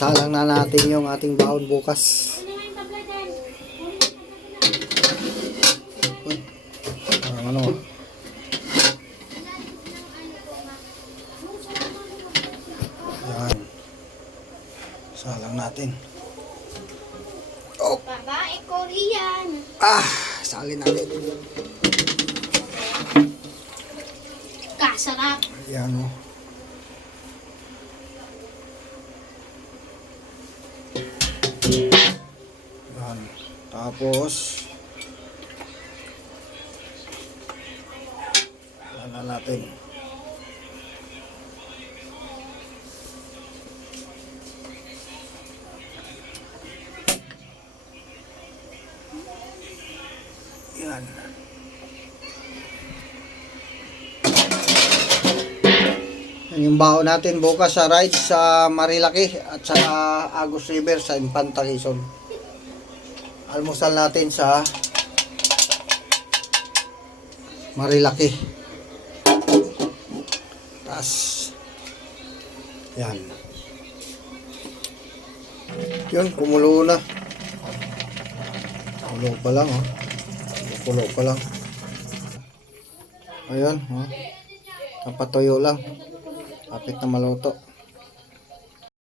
Isalang na natin yung ating baon bukas. Parang ano. Yan. Isalang natin. Oh. Babae Korean. Salin natin. Kasarap. Yan o. Yan. Tapos yan natin. Yan. Yan yung baon natin bukas sa ride sa Marilaki at sa Agus River sa Infanta Quezon. Almusal natin sa Marilaki. Tapos yan. Yun, kumulo na. Kulo pa lang, oh. Kulo pa lang. Ayun, oh. Napatuyo lang. Kapit na maluto.